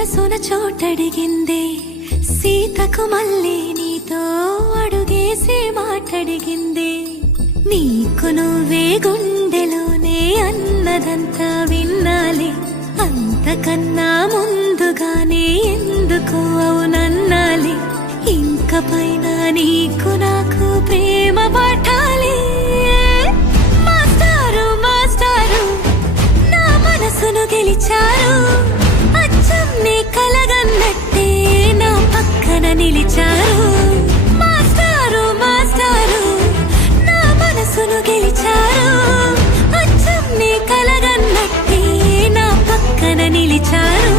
మనసున చోటడిగిందే సీతకు మళ్ళీ నీతో అడుగేసి మాటడిగిందే నీకు నువ్వే గుండెలోనే అన్నదంతా విన్నాలి అంతకన్నా ముందుగానే ఎందుకు అవునన్నాలి ఇంక పైన నీకు నాకు ప్రేమ పట్టాలి మాస్టారు మాస్టారు నా మనసును గెలిచారు అచ్చం నీ కలగన్నట్టే నా పక్కన నిలిచారు మాస్టారు మాస్టారు నా మనసును గెలిచారు అచ్చం నీ కలగన్నట్టే నా పక్కన నిలిచారు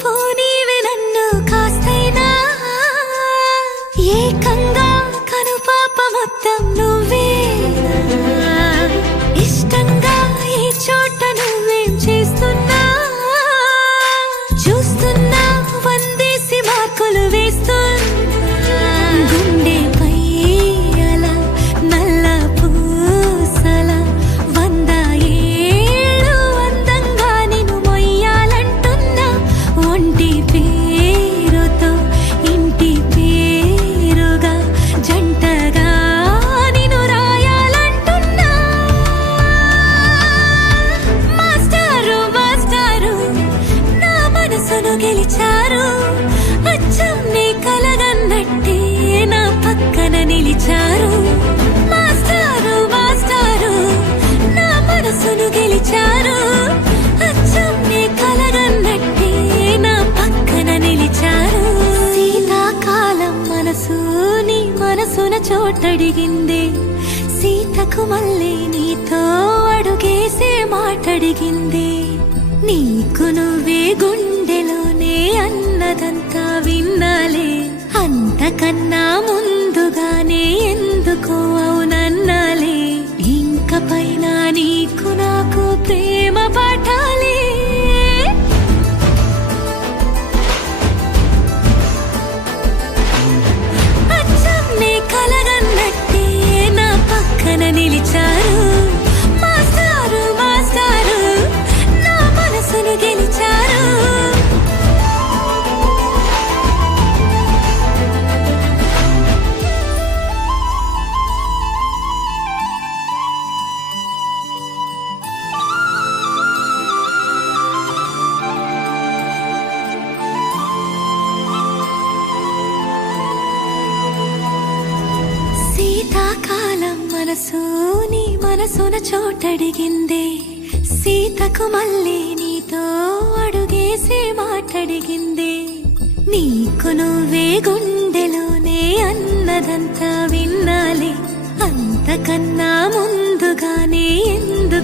పోనీవి నన్ను కాస్తైనా ఏకంగా కనుపాప మొత్తం నువ్వే ఇష్టంగా ఈ చోట నువ్వేం చేస్తున్నా చూస్తున్నా వందేసి మార్కులు వేస్తున్నా గుండెపై అలా నల్ల పూసల 100 ఏళ్ళు అందంగా నిన్ను మొయ్యాలంటున్నా ఒంటి పేరుతో ఇంటి పేరుగా జంటగా నిన్ను రాయాలంటున్నా మాస్టారు మాస్టారు నా మనసును గెలిచారు అచ్చం నీ కలగన్నట్టే నా పక్కన నిలిచారు మాస్టారు మాస్టారు నా మనసును గెలిచారు అచ్చం నీ కలగన్నట్టే నా పక్కన నిలిచారు శీతాకాలం మనసు నీ మనసున చోటడిగిందే సీతకు మళ్ళీ నీతో అడుగేసే మాటడిగిందే నీకు నువ్వే గుండెలోనే అన్నదంతా విన్నాలే అంతకన్నా ముందుగానే ఎందుకు అవునన్నాలే ఇంక పైన నీకు నాకు ప్రేమ పట్టాలి అచ్చం నీ కలగన్నట్టే నా పక్కన నిలిచారు మాస్టారు మాస్టారు నా మనసును గెలిచారు శీతాకాలం మనసు నీ మనసున చోటడిగిందే సీతకు మళ్ళీ నీతో అడుగేసి మాటడిగిందే నీకు నువ్వే గుండెలోనే అన్నదంతా విన్నాలి అంతకన్నా ముందుగానే ఎందుకు